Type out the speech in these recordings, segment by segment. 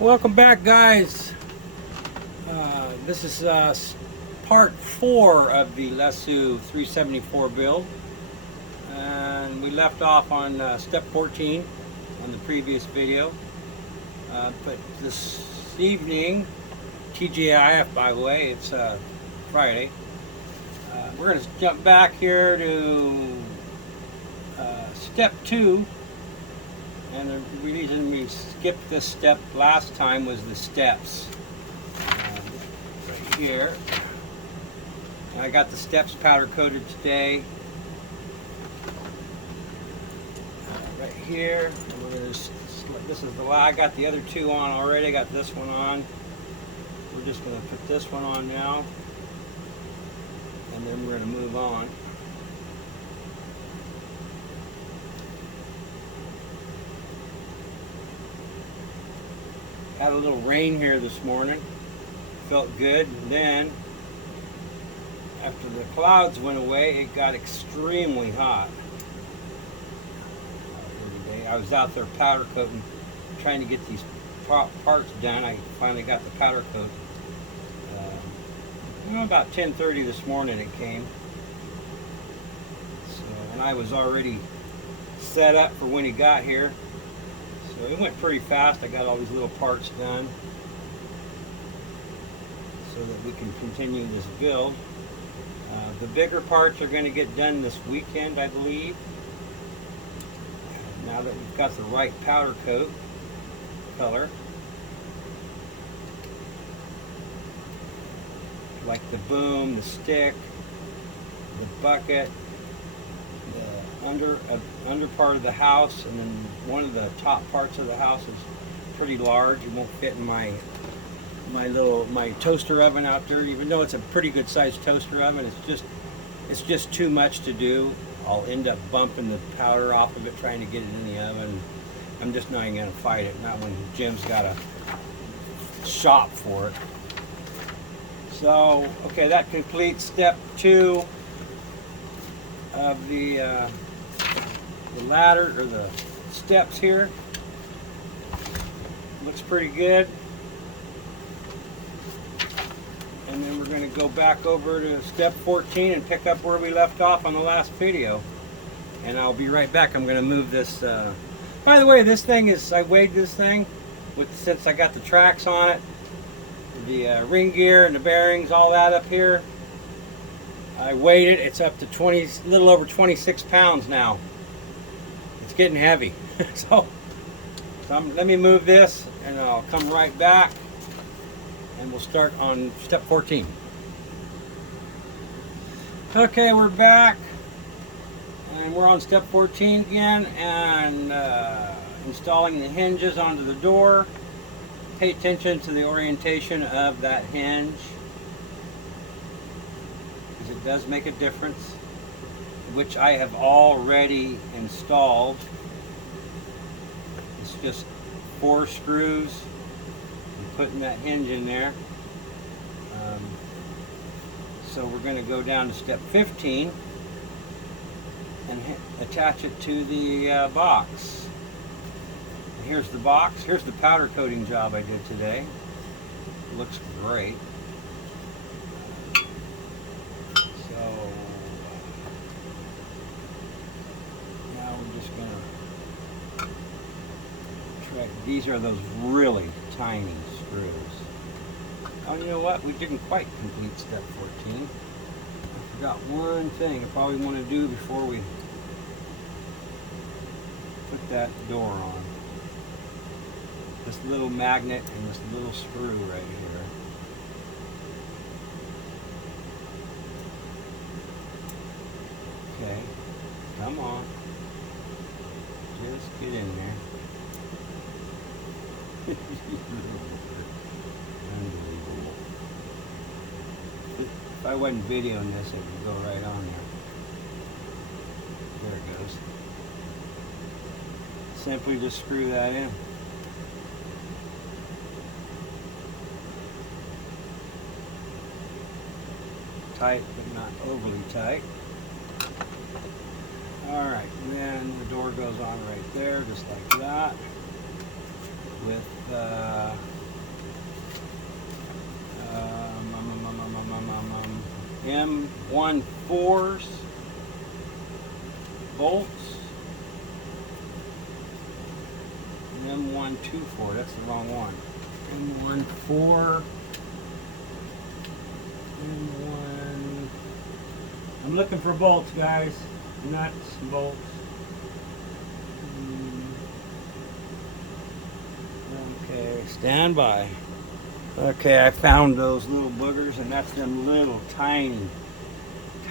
Welcome back, guys. This is part 4 of the lesu 374 build, and we left off on step 14 on the previous video. But this evening, TGIF, by the way, it's Friday. We're going to jump back here to step 2. And the reason we skipped this step last time was the steps. Right here. And I got the steps powder coated today. Right here. And we're gonna this is the I got the other two on already. I got this one on. We're just going to put this one on now. And then we're going to move on. Had a little rain here this morning. Felt good. And then, after the clouds went away, it got extremely hot. I was out there powder coating, trying to get these parts done. I finally got the powder coat. About 10:30 this morning it came. So, and I was already set up for when he got here. So it went pretty fast. I got all these little parts done so that we can continue this build. The bigger parts are going to get done this weekend, I believe. Now that we've got the right powder coat color. Like the boom, the stick, the bucket, the under part of the house, and then one of the top parts of the house is pretty large. It won't fit in my toaster oven out there, even though it's a pretty good sized toaster oven. It's just too much to do. I'll end up bumping the powder off of it trying to get it in the oven. I'm just not even gonna fight it, not when Jim's got a shop for it. So, okay, that completes step 2 of the ladder, or the steps here. Looks pretty good. And then we're going to go back over to step 14 and pick up where we left off on the last video. And I'll be right back. I'm going to move this. By the way, this thing is, I weighed this thing since I got the tracks on it. The ring gear and the bearings, all that up here. I weighed it. It's up to a little over 26 pounds now. It's getting heavy. so let me move this, and I'll come right back, and we'll start on step 14. Okay, we're back, and we're on step 14 again, and installing the hinges onto the door. Pay attention to the orientation of that hinge, because it does make a difference, which I have already installed. It's just 4 screws and putting that hinge in there. So we're going to go down to step 15 and attach it to the box. Here's the box. Here's the powder coating job I did today. It looks great. So now we're just going to try. These are those really tiny screws. Oh, you know what? We didn't quite complete step 14. I forgot one thing I probably want to do before we put that door on. This little magnet and this little screw right here. Okay, come on. Just get in there. Unbelievable. If I wasn't videoing this, it would go right on there. There it goes. Simply just screw that in. Tight, but not overly tight. Alright, then the door goes on right there, just like that. with M14s bolts. M124, that's the wrong one. M14, M1. I'm looking for bolts, guys. Nuts, bolts. Okay, stand by. Okay, I found those little boogers, and that's them little tiny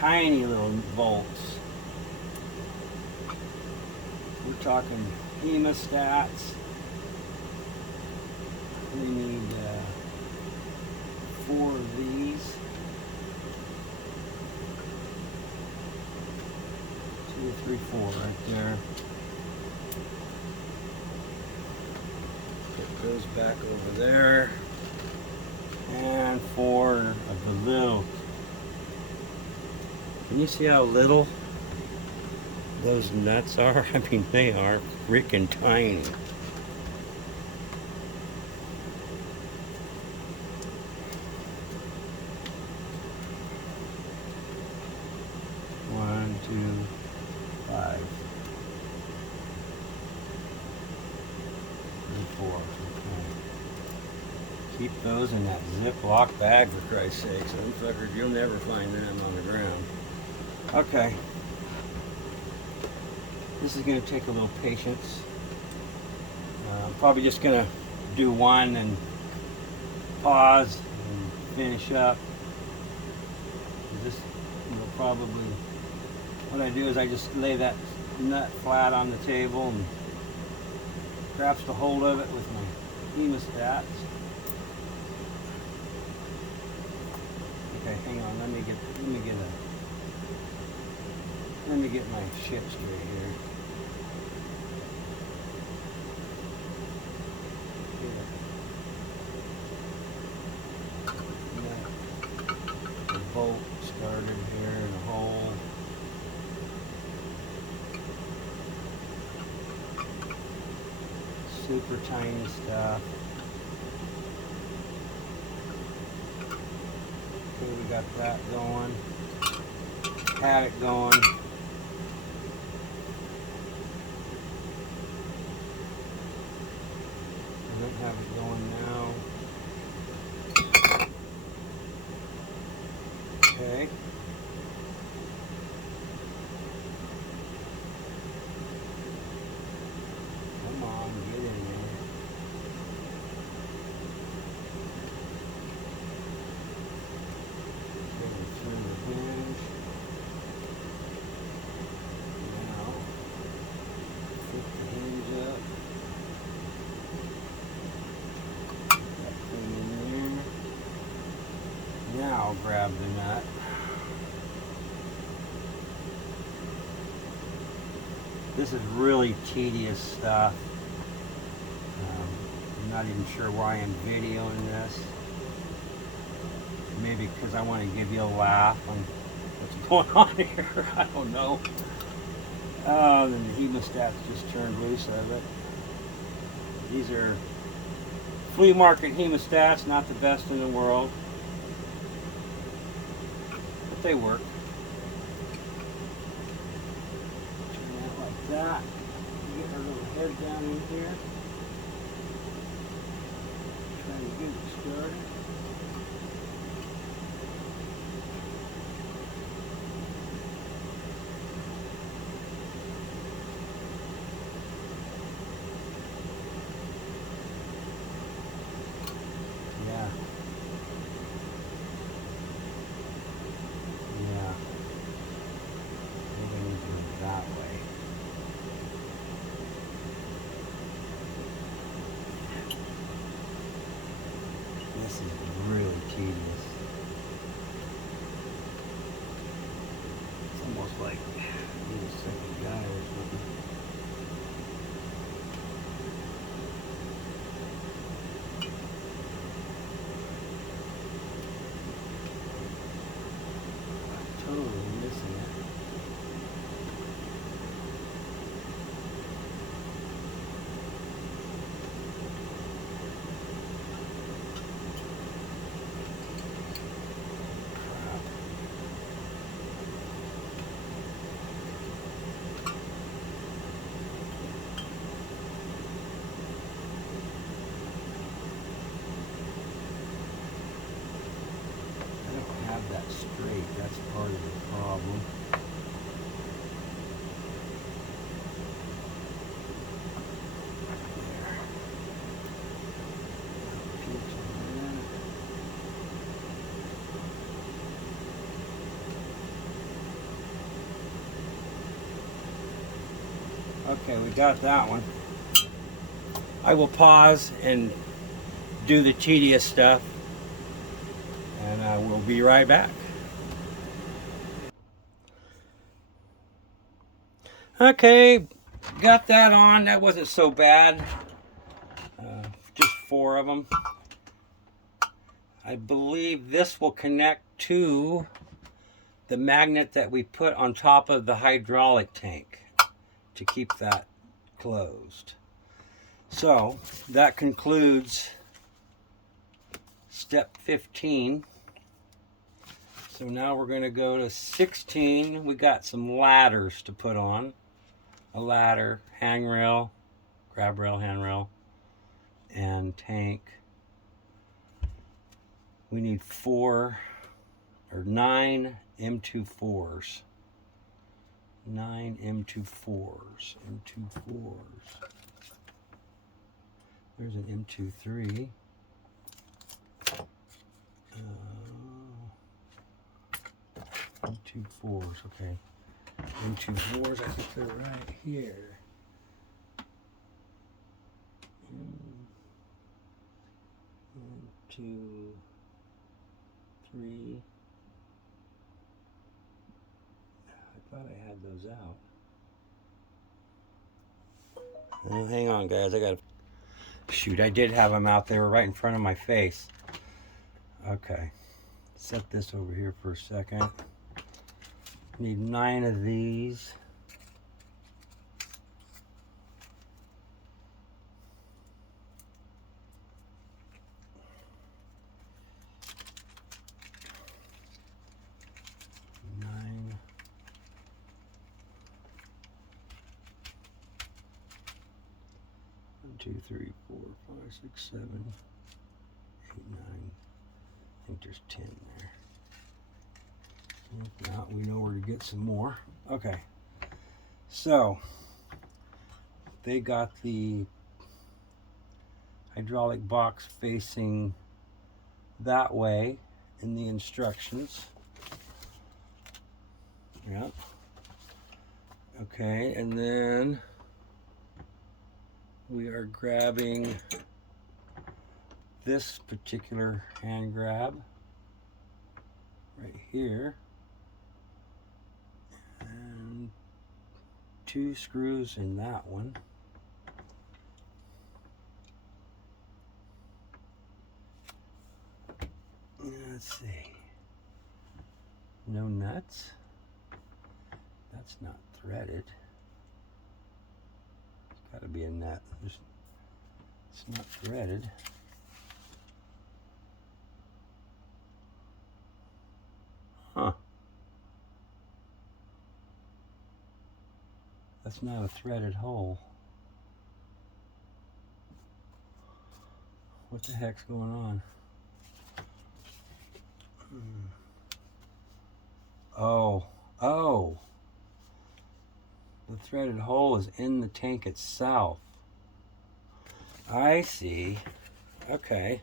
little bolts. We're talking hemostats. We need 4 of these. 2, 3, 4 right there. Put those back over there. And 4 of the little. Can you see how little those nuts are? I mean, they are freaking tiny. One, 2, 5, 3, 4. Okay. Keep those in that Ziploc bag, for Christ's sakes. Them fuckers, you'll never find them on the ground. Okay. This is going to take a little patience. I'm probably just going to do one and pause and finish up. This will probably, what I do is I just lay that nut flat on the table and grasp a hold of it with my hemostats. Okay, hang on. Let me get my shit straight here. The bolt started here in a hole. Super tiny stuff. Okay, we got that going. Had it going. I don't have it going now. Okay. Come on, get in there. Get it through the hinge. Now, flip the hinge up. That thing in there. Now I'll grab the nut. This is really tedious stuff. I'm not even sure why I'm videoing this. Maybe because I want to give you a laugh on what's going on here. I don't know. Oh, then the hemostats just turned loose of it. These are flea market hemostats, not the best in the world. But they work. That. Get her little head down in here. Trying to get it started. Yeah. Yeah. We're going to do it that way. This is really tedious. It's almost like being a second guy or something. I'm totally missing it. part of the problem. Okay, we got that one. I will pause and do the tedious stuff, and we'll be right back. Okay, got that on. That wasn't so bad. Just 4 of them. I believe this will connect to the magnet that we put on top of the hydraulic tank to keep that closed. So that concludes step 15. So now we're going to go to 16. We got some ladders to put on. A ladder, handrail, grab rail, handrail, and tank. We need 9 M24s. 9 M24s. M24s. There's an M23. M24s, okay. M24s, I think they're right here. M23. I thought I had those out. Oh, hang on, guys. I got to... Shoot, I did have them out. They were right in front of my face. Okay. Set this over here for a second. Need 9 of these. Two, three, 4, 5, 6, 7, 8, 9. I think there's 10 there. If not, we know where to get some more. Okay. So they got the hydraulic box facing that way in the instructions. Yeah. Okay, and then we are grabbing this particular hand grab right here, and 2 screws in that one. Let's see. No nuts. That's not threaded. It's got to be a nut. It's not threaded. Huh. That's not a threaded hole. What the heck's going on? Oh. The threaded hole is in the tank itself. I see. Okay.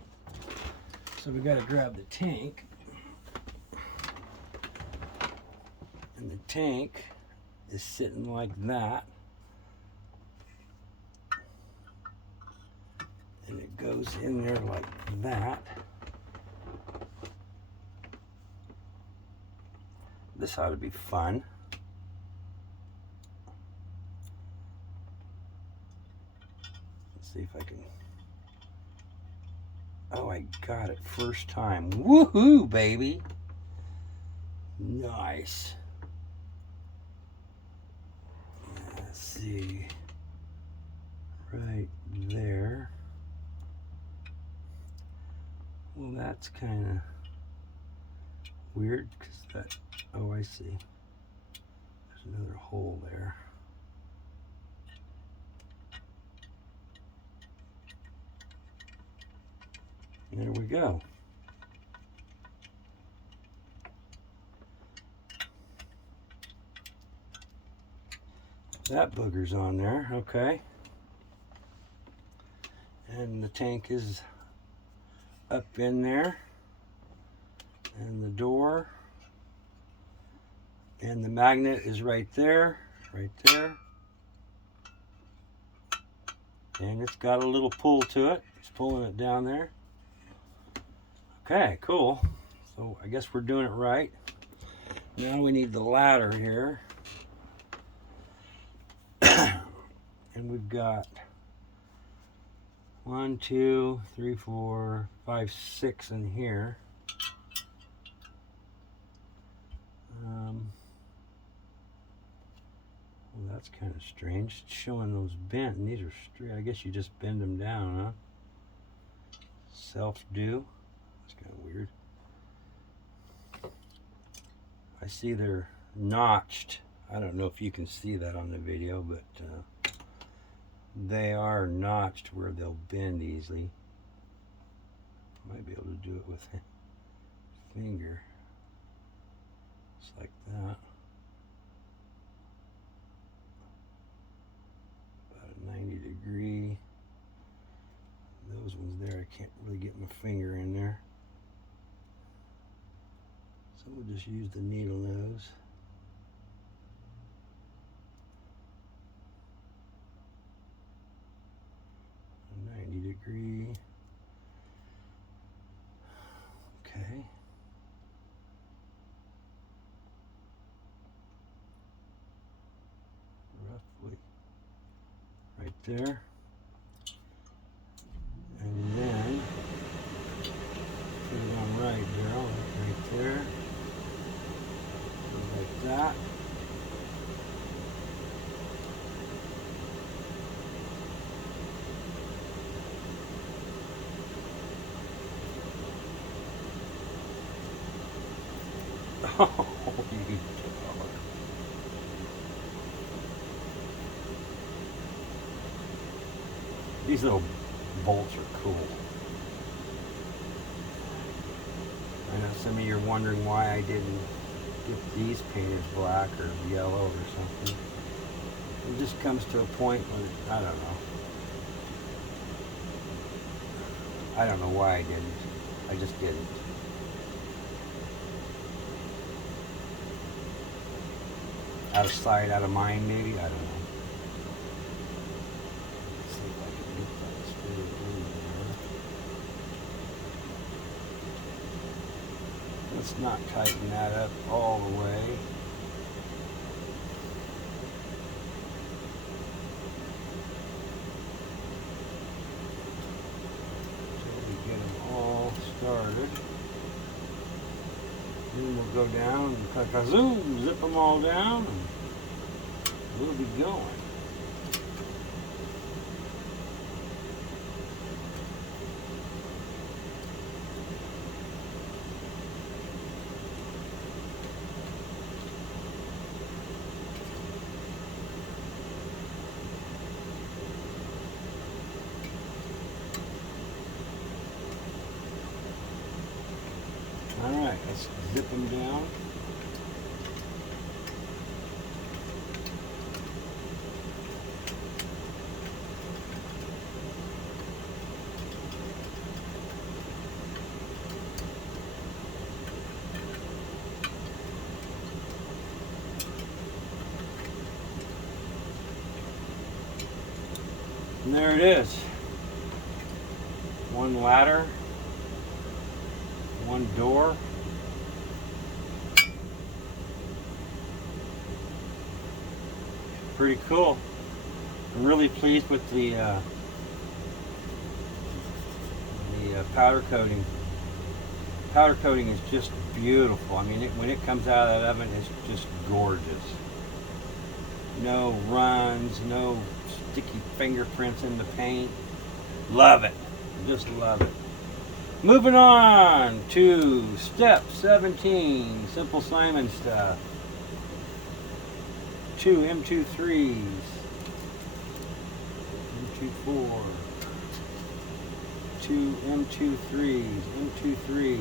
So we got to grab the tank. And the tank is sitting like that. And it goes in there like that. This ought to be fun. Let's see if I can... Oh, I got it first time. Woohoo, baby! Nice. Let's see. Right there. Well, that's kind of weird because that... Oh, I see. There's another hole there. There we go. That booger's on there, okay. And the tank is up in there. And the door. And the magnet is right there, right there. And it's got a little pull to it. It's pulling it down there. Okay, cool. So I guess we're doing it right. Now we need the ladder here. And we've got 1, 2, 3, 4, 5, 6 in here. Well, that's kind of strange. It's showing those bent, and these are straight. I guess you just bend them down, huh? Self-do. That's kind of weird. I see they're notched. I don't know if you can see that on the video, but they are notched where they'll bend easily. Might be able to do it with a finger. Just like that. About a 90-degree. Those ones there, I can't really get my finger in there. So we'll just use the needle nose. A 90-degree. Okay. Roughly right there. And then put it on right, Daryl, right there. Like that. Oh, you dog. These little bolts are cool. I know some of you are wondering why I didn't get these painted black or yellow or something. It just comes to a point where, I don't know. I don't know why I didn't. I just didn't. Out of sight, out of mind, maybe? I don't know. Let's see if I can get that straight in there. Let's not tighten that up all the way. Until we get them all started. Then we'll go down and click a zoom, zip them all down, and we'll be going. All right, let's zip them down. And there it is. One ladder, one door. Pretty cool. I'm really pleased with the powder coating. Powder coating is just beautiful. I mean, when it comes out of that oven, it's just gorgeous. No runs, no sticky fingerprints in the paint. Love it. Just love it. Moving on to step 17, Simple Simon stuff. 2 M23s, M24, 2 M23s, M23s.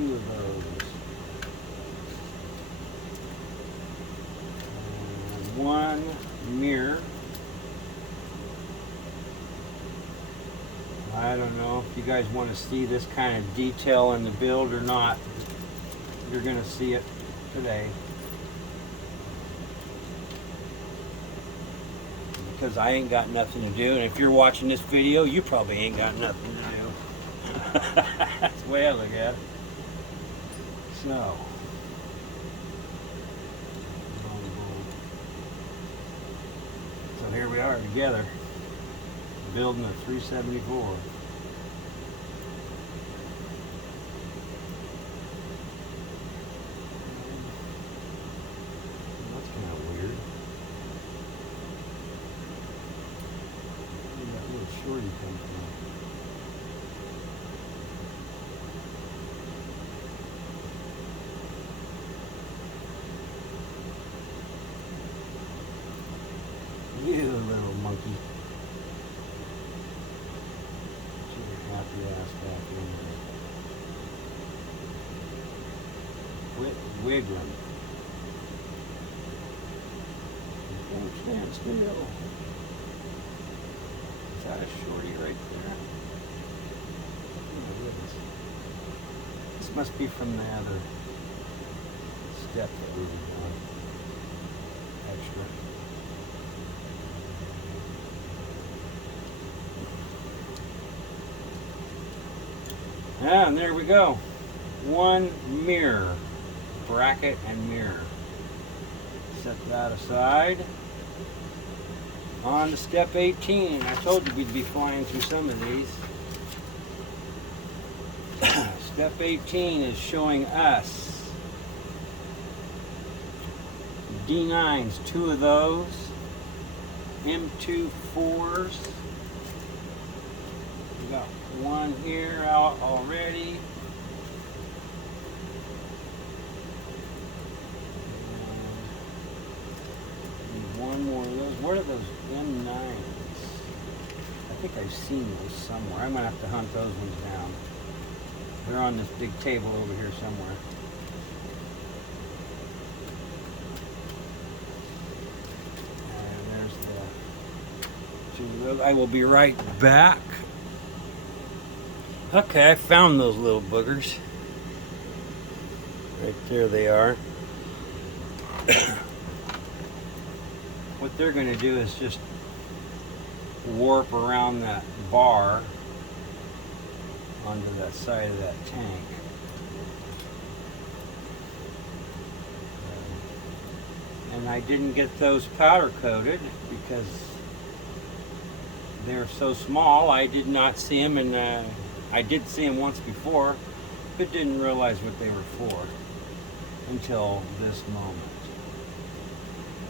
2 of those. And 1 mirror. I don't know if you guys want to see this kind of detail in the build or not. You're going to see it today. Because I ain't got nothing to do, and if you're watching this video, you probably ain't got nothing to do. That's the way I look at it. So here we are together, building a 374. That's kind of weird. Where did that little shorty come from? You little monkey. Get your happy ass back in there. Quit wiggling. Don't stand still. Is that a shorty right there? Oh my goodness. This must be from the other step that we were doing. Extra. And there we go. 1 mirror, bracket and mirror. Set that aside. On to step 18. I told you we'd be flying through some of these. Step 18 is showing us D9s, 2 of those, M2 4s. We got 1 here out already. And 1 more of those. What are those M9s? I think I've seen those somewhere. I'm going to have to hunt those ones down. They're on this big table over here somewhere. And there's the 2 of those. I will be right back. Okay, I found those little boogers. Right there they are. What they're going to do is just warp around that bar onto that side of that tank. And I didn't get those powder coated because they're so small. I did not see them, and I did see them once before, but didn't realize what they were for until this moment.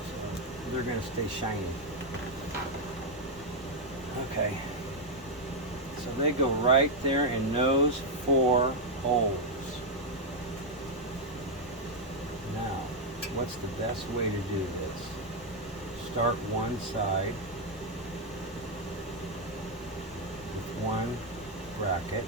So they're going to stay shiny. Okay. So they go right there in those 4 holes. Now, what's the best way to do this? Start one side with 1 bracket.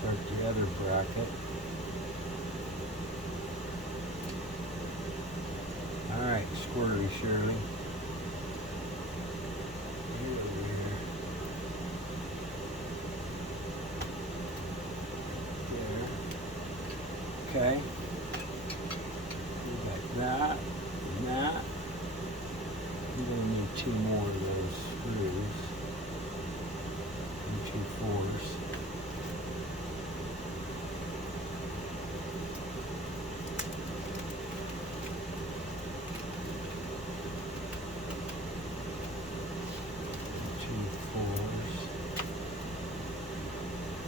Start the other bracket. Alright, squirrely Shirley. Okay, like that and that. I'm going to need 2 more of those screws and 2 4s.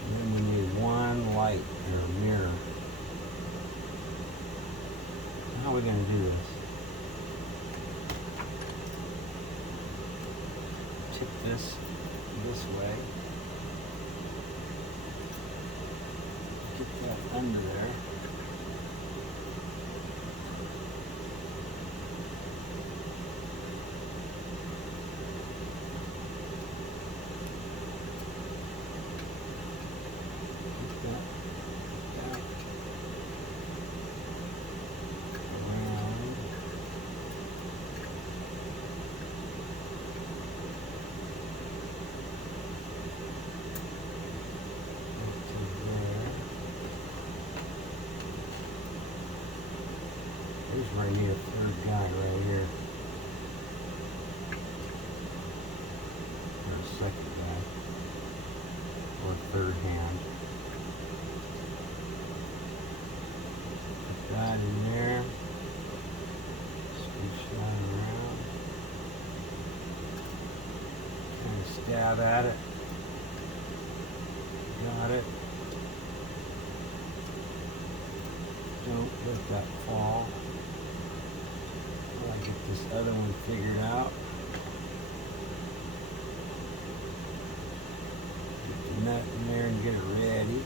And then we need 1 light or mirror. How are we going to do this? Tip this way. Get that under there. Dab at it. Got it. Don't let that fall. While I get this other one figured out. Get the nut in there and get it ready.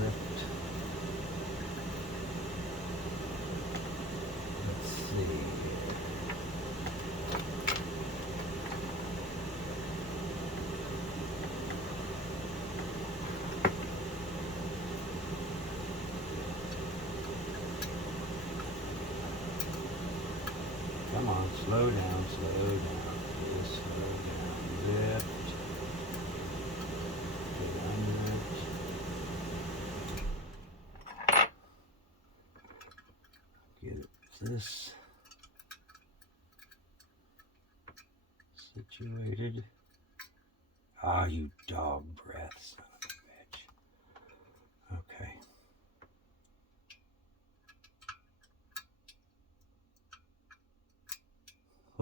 Lift. Let's see. Come on, slow down, slow down. Just slow down. Lift. Get under it. Get it this situated. Ah, you dog breath, son of a bitch. Okay.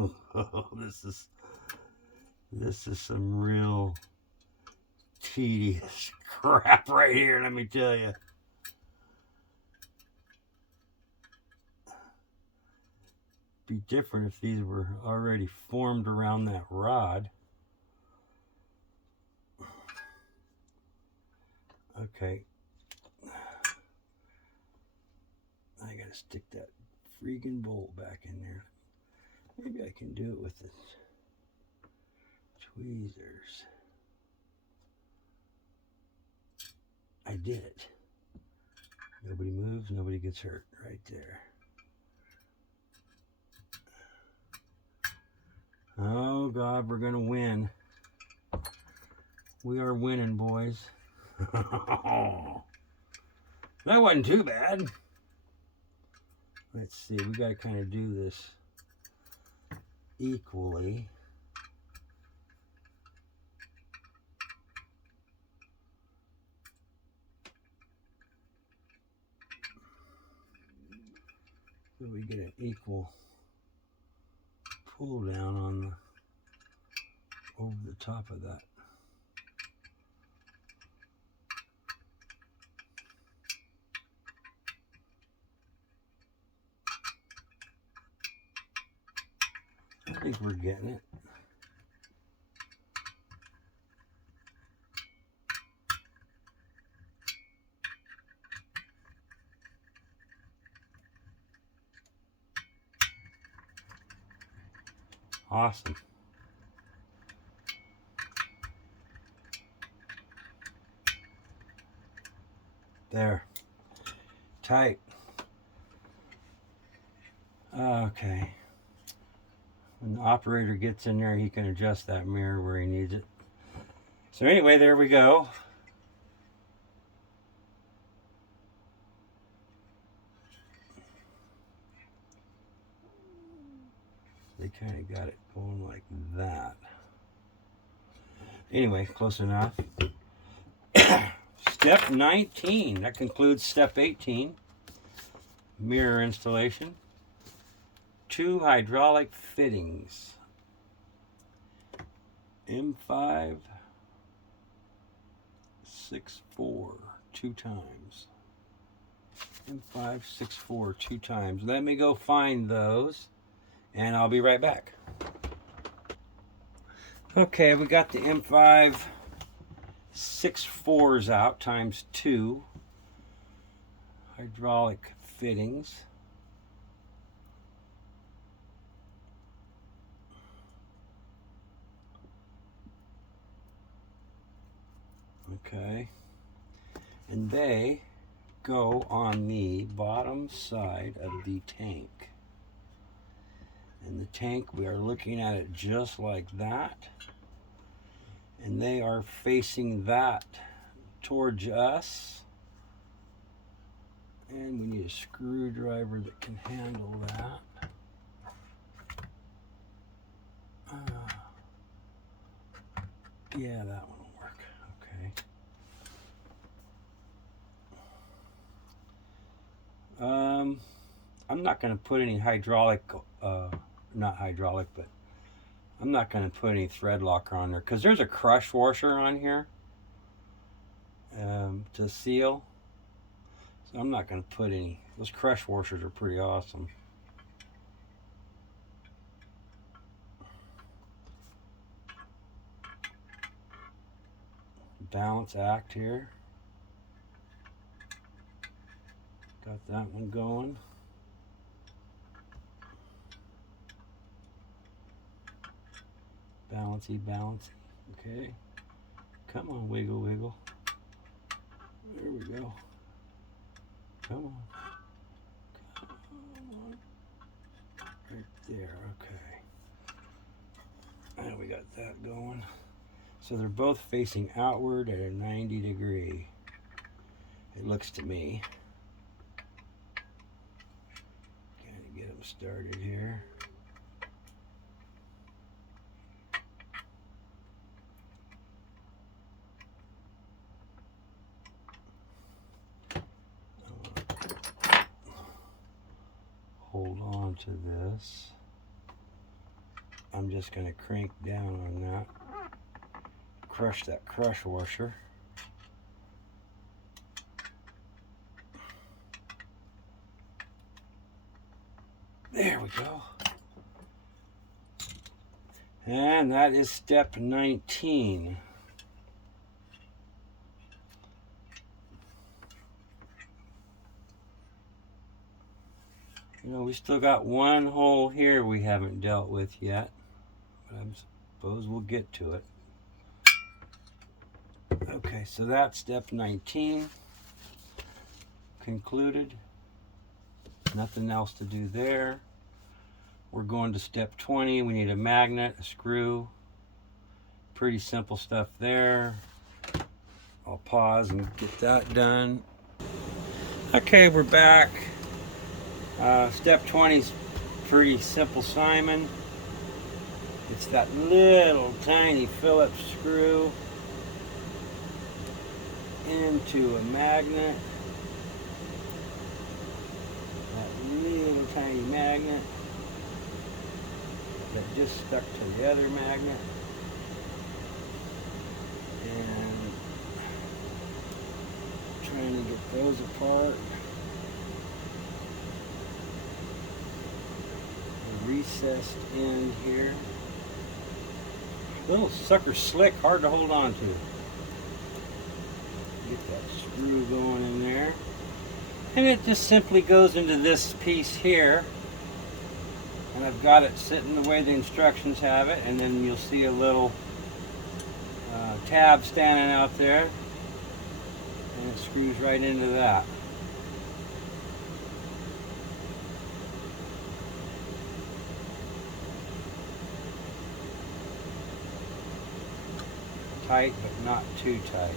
Oh, this is some real tedious crap right here, let me tell you. Be different if these were already formed around that rod. Okay. I gotta stick that freaking bolt back in there. Maybe I can do it with the tweezers. I did it. Nobody moves, nobody gets hurt right there. Oh God, we're gonna win. We are winning, boys. That wasn't too bad. Let's see, we gotta kind of do this equally. So we get an equal pull down on the over the top of that. I think we're getting it. Awesome. There. Tight. Okay. When the operator gets in there, he can adjust that mirror where he needs it. So anyway, there we go. They kind of got it going like that. Anyway, close enough. Step 19. That concludes step 18. Mirror installation. 2 hydraulic fittings. M5 6/4 2 times. M5 6/4 2 times. Let me go find those and I'll be right back. Okay, we got the M5 6/4s out times 2 hydraulic fittings. Okay, and they go on the bottom side of the tank. And the tank, we are looking at it just like that. And they are facing that towards us. And we need a screwdriver that can handle that. Yeah, that one will work. Okay. I'm not going to put any hydraulic not hydraulic, but I'm not going to put any thread locker on there because there's a crush washer on here to seal. So I'm not going to put any. Those crush washers are pretty awesome. Balance act here. Got that one going. Balancy, balancy. Okay. Come on, wiggle, wiggle. There we go. Come on. Come on. Right there, okay. And we got that going. So they're both facing outward at a 90 degree. It looks to me. Kind of get them started here. Hold on to this. I'm just going to crank down on that. Crush that crush washer. There we go. And that is step 19. You know, we still got one hole here we haven't dealt with yet, but I suppose we'll get to it. Okay, so that's step 19 concluded. Nothing else to do there. We're going to step 20. We need a magnet, a screw. Pretty simple stuff there. I'll pause and get that done. Okay, we're back. Step 20 is pretty simple, Simon. It's that little tiny Phillips screw into a magnet. That little tiny magnet that just stuck to the other magnet. And trying to get those apart. The recessed end here. Little sucker slick, hard to hold on to. Get that screw going in there. And it just simply goes into this piece here. And I've got it sitting the way the instructions have it. And then you'll see a little tab standing out there. And it screws right into that. Tight, but not too tight.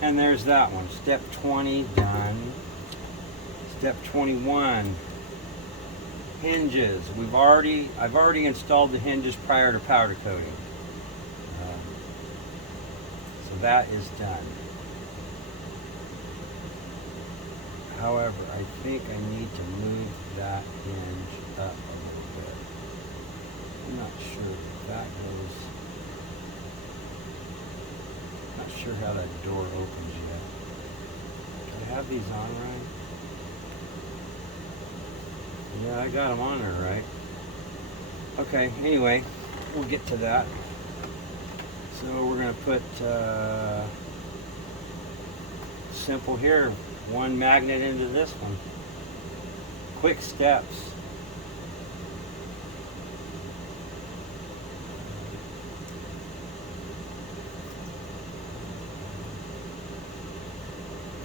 And there's that one. Step 20 done. Step 21. Hinges. I've already installed the hinges prior to powder coating. So that is done. However, I think I need to move that hinge up a little bit. I'm not sure if that goes. Not sure how that door opens yet. Do I have these on right? Yeah, I got them on there right. Okay, anyway, we'll get to that. So we're going to put simple here, one magnet into this one. Quick steps.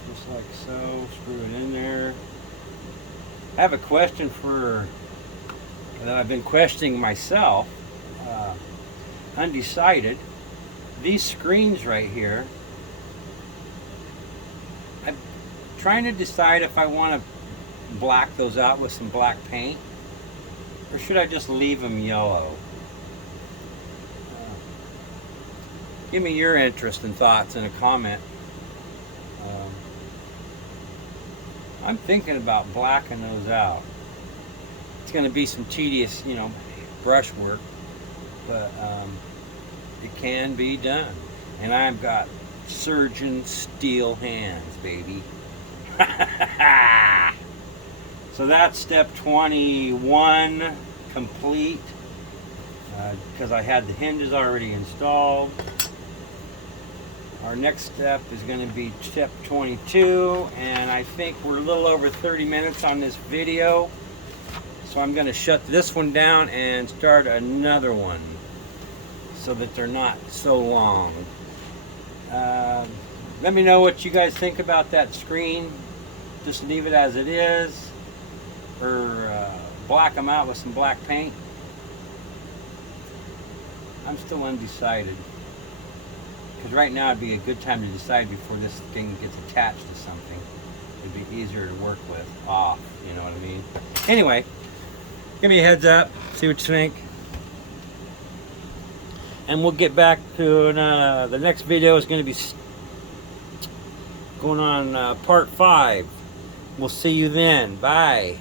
Just like so, screw it in there. I have a question that I've been questioning myself, undecided. These screens right here, I'm trying to decide if I want to black those out with some black paint, or should I just leave them yellow? Give me your interest and thoughts in a comment. I'm thinking about blacking those out. It's going to be some tedious, brushwork, but it can be done. And I've got surgeon steel hands, baby. So that's step 21 complete, because I had the hinges already installed. Our next step is going to be step 22, and I think we're a little over 30 minutes on this video, so I'm going to shut this one down and start another one so that they're not so long. Let me know what you guys think about that screen. Just leave it as it is, or black them out with some black paint. I'm still undecided, because right now would be a good time to decide before this thing gets attached to something. It'd be easier to work with off, you know what I mean? Anyway, give me a heads up, see what you think. And we'll get back to the next video is going to be going on part 5. We'll see you then. Bye.